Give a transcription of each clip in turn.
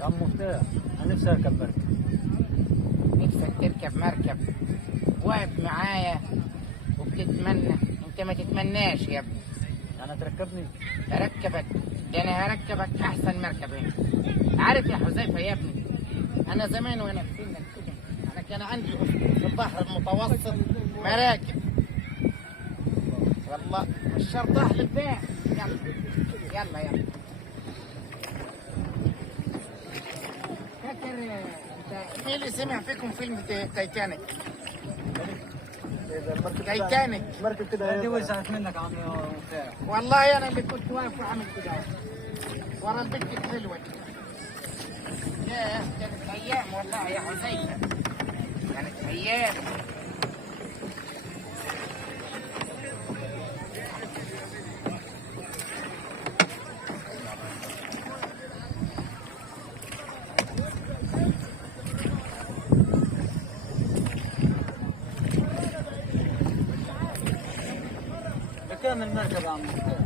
يا عم مفتاح، انا نفسي اركب مركب. نفسك تركب مركب؟ واقف معايا وبتتمنى؟ انت ما تتمناش يا ابني. يعني تركبني؟ اركبك؟ ده انا هركبك احسن مركب هنا. عارف يا حذيفه يا ابني، انا زمان وانا في سنك كده انا كان عندي في البحر المتوسط مراكب. والله مش شرط احلف بيها. يلا يلا يلا. فاكر انت مين اللي سمع فيكم فيلم تايتانيك؟ تايتانيك. مركب كده دي وسعت منك يا عم مفتاح. والله انا اللي كنت واقف وعامل كده ورا البنت الحلوه دي. ياه كانت ايام والله يا حذيفه، كانت ايام. بكام المركب يا عم مفتاح؟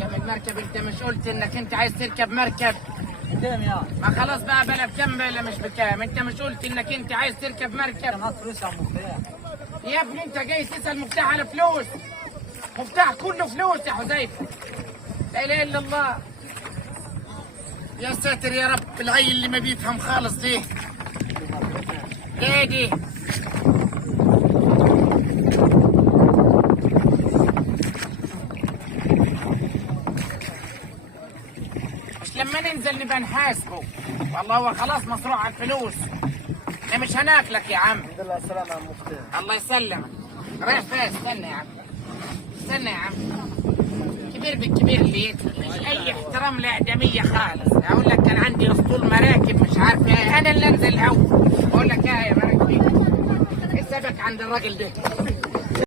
كم المركب؟ انت مش قلت انك انت عايز تركب مركب؟ بكام يعني؟ ما خلاص بقى، بلا بكم بلا مش بكام. انت مش قلت انك انت عايز تركب مركب؟ انت معاك فلوس يا عم مفتاح؟ يا ابني انت جاي تسال مفتاح على فلوس؟ مفتاح كله فلوس يا حذيفه. لا اله الا الله. يا ساتر يا رب، العيل اللي ما بيفهم خالص دي. ايه دي؟ مش لما ننزل نبقى نحاسبه؟ والله هو خلاص مصروع على الفلوس. احنا مش هناكلك يا عم. الحمد لله على السلامة يا عم مفتاح. الله يسلمك. رايح فين؟ استنى يا عم، استنى يا عم. كبير بالكبير ليه؟ مش اي احترام لادميه خالص. اقول لك كان عندي اسطول مراكب مش عارف ايه، انا اللي انزل الاول. اقول لك ايه يا مراكب، ايه سبك عند الراجل ده؟